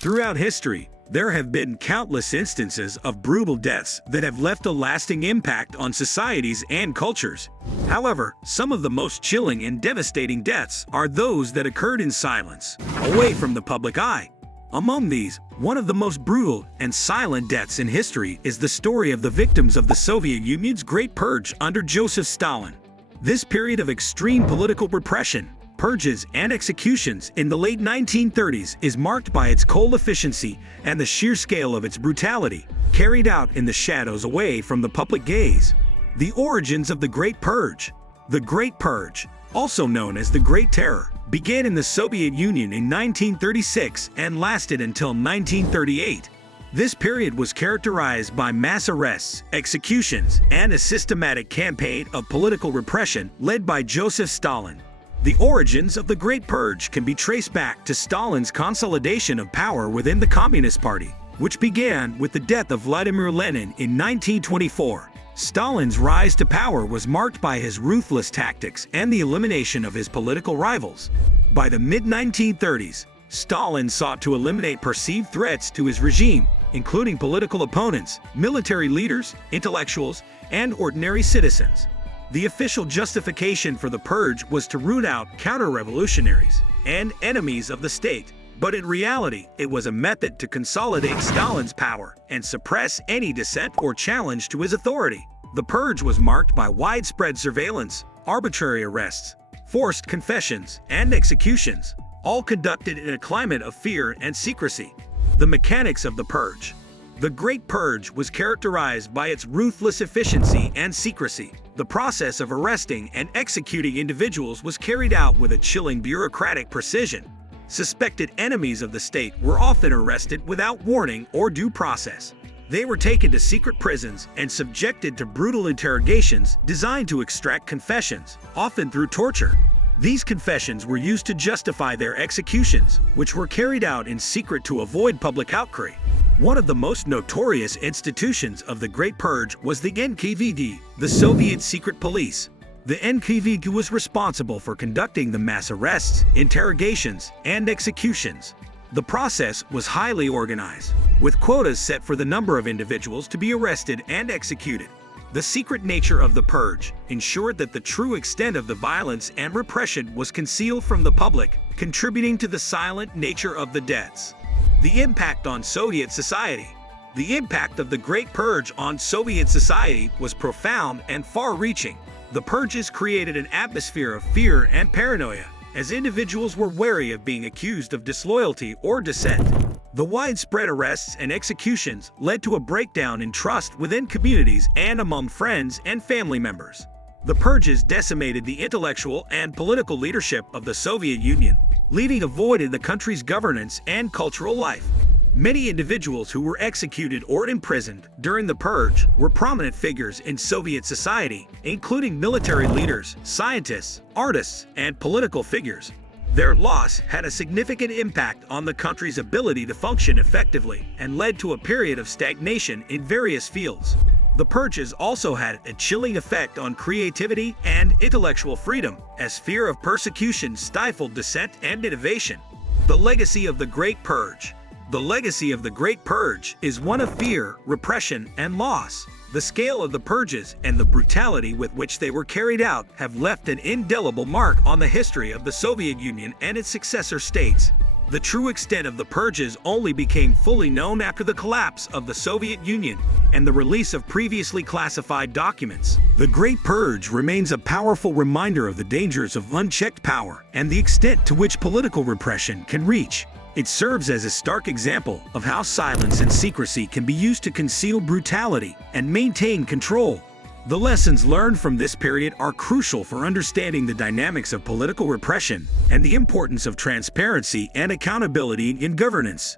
Throughout history, there have been countless instances of brutal deaths that have left a lasting impact on societies and cultures. However, some of the most chilling and devastating deaths are those that occurred in silence, away from the public eye. Among these, one of the most brutal and silent deaths in history is the story of the victims of the Soviet Union's Great Purge under Joseph Stalin. This period of extreme political repression, purges, and executions in the late 1930s is marked by its cold efficiency and the sheer scale of its brutality, carried out in the shadows away from the public gaze. The origins of the Great Purge. The Great Purge, also known as the Great Terror, began in the Soviet Union in 1936 and lasted until 1938. This period was characterized by mass arrests, executions, and a systematic campaign of political repression led by Joseph Stalin. The origins of the Great Purge can be traced back to Stalin's consolidation of power within the Communist Party, which began with the death of Vladimir Lenin in 1924. Stalin's rise to power was marked by his ruthless tactics and the elimination of his political rivals. By the mid-1930s, Stalin sought to eliminate perceived threats to his regime, including political opponents, military leaders, intellectuals, and ordinary citizens. The official justification for the purge was to root out counter-revolutionaries and enemies of the state, but in reality, it was a method to consolidate Stalin's power and suppress any dissent or challenge to his authority. The purge was marked by widespread surveillance, arbitrary arrests, forced confessions, and executions, all conducted in a climate of fear and secrecy. The mechanics of the purge. The Great Purge was characterized by its ruthless efficiency and secrecy. The process of arresting and executing individuals was carried out with a chilling bureaucratic precision. Suspected enemies of the state were often arrested without warning or due process. They were taken to secret prisons and subjected to brutal interrogations designed to extract confessions, often through torture. These confessions were used to justify their executions, which were carried out in secret to avoid public outcry. One of the most notorious institutions of the Great Purge was the NKVD, the Soviet secret police. The NKVD was responsible for conducting the mass arrests, interrogations, and executions. The process was highly organized, with quotas set for the number of individuals to be arrested and executed. The secret nature of the purge ensured that the true extent of the violence and repression was concealed from the public, contributing to the silent nature of the deaths. The impact on Soviet society. The impact of the Great Purge on Soviet society was profound and far-reaching. The purges created an atmosphere of fear and paranoia, as individuals were wary of being accused of disloyalty or dissent. The widespread arrests and executions led to a breakdown in trust within communities and among friends and family members. The purges decimated the intellectual and political leadership of the Soviet Union, leaving a void in the country's governance and cultural life. Many individuals who were executed or imprisoned during the purge were prominent figures in Soviet society, including military leaders, scientists, artists, and political figures. Their loss had a significant impact on the country's ability to function effectively and led to a period of stagnation in various fields. The purges also had a chilling effect on creativity and intellectual freedom, as fear of persecution stifled dissent and innovation. The legacy of the Great Purge. The legacy of the Great Purge is one of fear, repression, and loss. The scale of the purges and the brutality with which they were carried out have left an indelible mark on the history of the Soviet Union and its successor states. The true extent of the purges only became fully known after the collapse of the Soviet Union and the release of previously classified documents. The Great Purge remains a powerful reminder of the dangers of unchecked power and the extent to which political repression can reach. It serves as a stark example of how silence and secrecy can be used to conceal brutality and maintain control. The lessons learned from this period are crucial for understanding the dynamics of political repression and the importance of transparency and accountability in governance.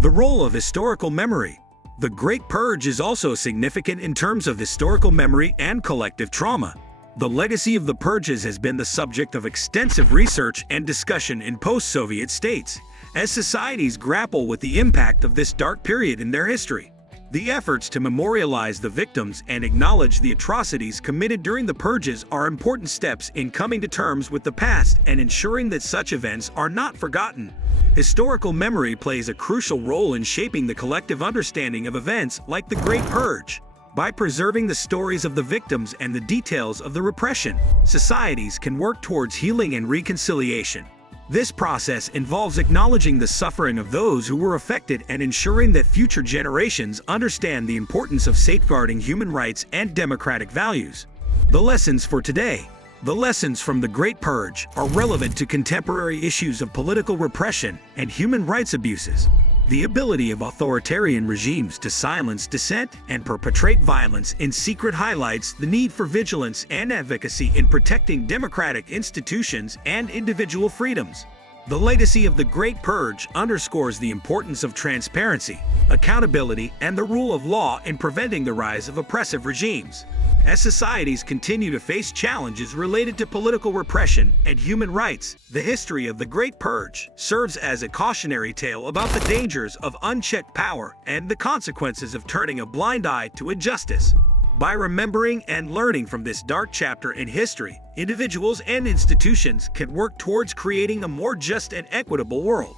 The role of historical memory. The Great Purge is also significant in terms of historical memory and collective trauma. The legacy of the purges has been the subject of extensive research and discussion in post-Soviet states, as societies grapple with the impact of this dark period in their history. The efforts to memorialize the victims and acknowledge the atrocities committed during the purges are important steps in coming to terms with the past and ensuring that such events are not forgotten. Historical memory plays a crucial role in shaping the collective understanding of events like the Great Purge. By preserving the stories of the victims and the details of the repression, societies can work towards healing and reconciliation. This process involves acknowledging the suffering of those who were affected and ensuring that future generations understand the importance of safeguarding human rights and democratic values. The lessons for today. The lessons from the Great Purge are relevant to contemporary issues of political repression and human rights abuses. The ability of authoritarian regimes to silence dissent and perpetrate violence in secret highlights the need for vigilance and advocacy in protecting democratic institutions and individual freedoms. The legacy of the Great Purge underscores the importance of transparency, accountability, and the rule of law in preventing the rise of oppressive regimes. As societies continue to face challenges related to political repression and human rights, the history of the Great Purge serves as a cautionary tale about the dangers of unchecked power and the consequences of turning a blind eye to injustice. By remembering and learning from this dark chapter in history, individuals and institutions can work towards creating a more just and equitable world.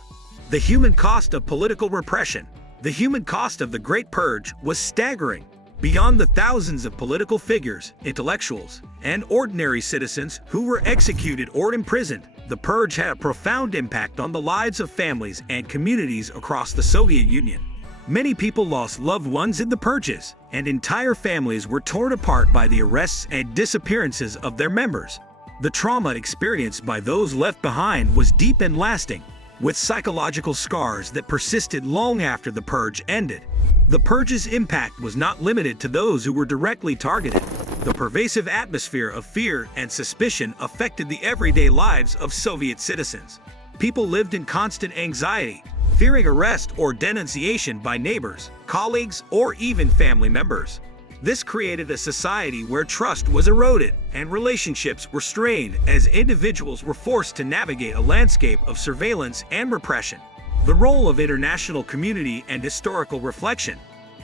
The human cost of political repression. The human cost of the Great Purge was staggering. Beyond the thousands of political figures, intellectuals, and ordinary citizens who were executed or imprisoned, the purge had a profound impact on the lives of families and communities across the Soviet Union. Many people lost loved ones in the purges, and entire families were torn apart by the arrests and disappearances of their members. The trauma experienced by those left behind was deep and lasting, with psychological scars that persisted long after the purge ended. The purge's impact was not limited to those who were directly targeted. The pervasive atmosphere of fear and suspicion affected the everyday lives of Soviet citizens. People lived in constant anxiety, fearing arrest or denunciation by neighbors, colleagues, or even family members. This created a society where trust was eroded and relationships were strained as individuals were forced to navigate a landscape of surveillance and repression. The role of international community and historical reflection.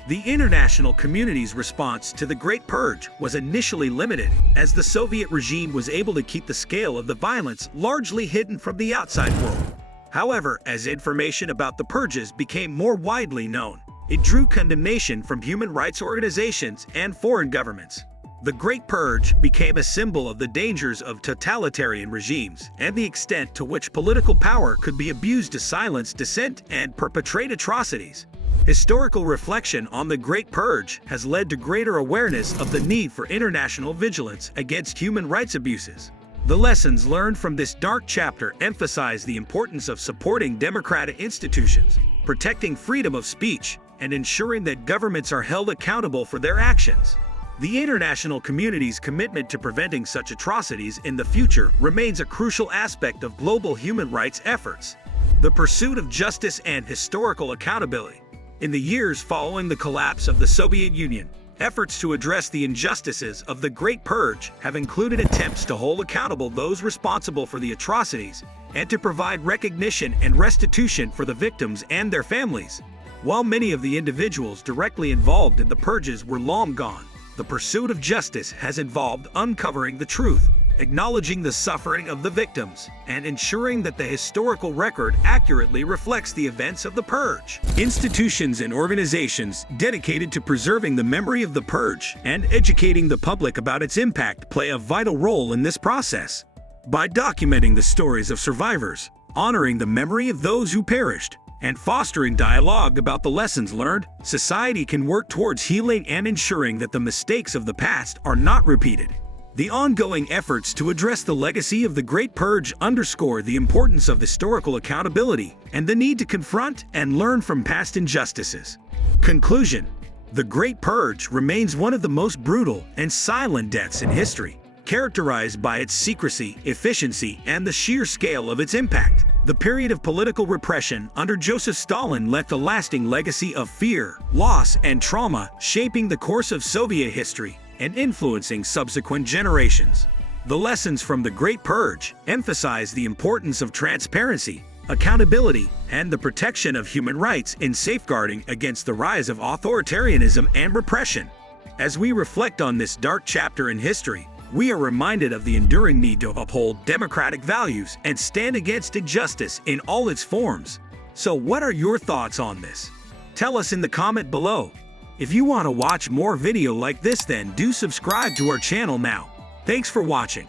The international community's response to the Great Purge was initially limited, as the Soviet regime was able to keep the scale of the violence largely hidden from the outside world. However, as information about the purges became more widely known, it drew condemnation from human rights organizations and foreign governments. The Great Purge became a symbol of the dangers of totalitarian regimes and the extent to which political power could be abused to silence dissent and perpetrate atrocities. Historical reflection on the Great Purge has led to greater awareness of the need for international vigilance against human rights abuses. The lessons learned from this dark chapter emphasize the importance of supporting democratic institutions, protecting freedom of speech, and ensuring that governments are held accountable for their actions. The international community's commitment to preventing such atrocities in the future remains a crucial aspect of global human rights efforts. The pursuit of justice and historical accountability. In the years following the collapse of the Soviet Union, efforts to address the injustices of the Great Purge have included attempts to hold accountable those responsible for the atrocities and to provide recognition and restitution for the victims and their families. While many of the individuals directly involved in the purges were long gone, the pursuit of justice has involved uncovering the truth, acknowledging the suffering of the victims, and ensuring that the historical record accurately reflects the events of the purge. Institutions and organizations dedicated to preserving the memory of the purge and educating the public about its impact play a vital role in this process. By documenting the stories of survivors, honoring the memory of those who perished, and fostering dialogue about the lessons learned, society can work towards healing and ensuring that the mistakes of the past are not repeated. The ongoing efforts to address the legacy of the Great Purge underscore the importance of historical accountability and the need to confront and learn from past injustices. Conclusion: the Great Purge remains one of the most brutal and silent deaths in history, characterized by its secrecy, efficiency, and the sheer scale of its impact. The period of political repression under Joseph Stalin left a lasting legacy of fear, loss, and trauma, shaping the course of Soviet history and influencing subsequent generations. The lessons from the Great Purge emphasize the importance of transparency, accountability, and the protection of human rights in safeguarding against the rise of authoritarianism and repression. As we reflect on this dark chapter in history, we are reminded of the enduring need to uphold democratic values and stand against injustice in all its forms. So what are your thoughts on this? Tell us in the comment below. If you want to watch more video like this, then do subscribe to our channel now. Thanks for watching.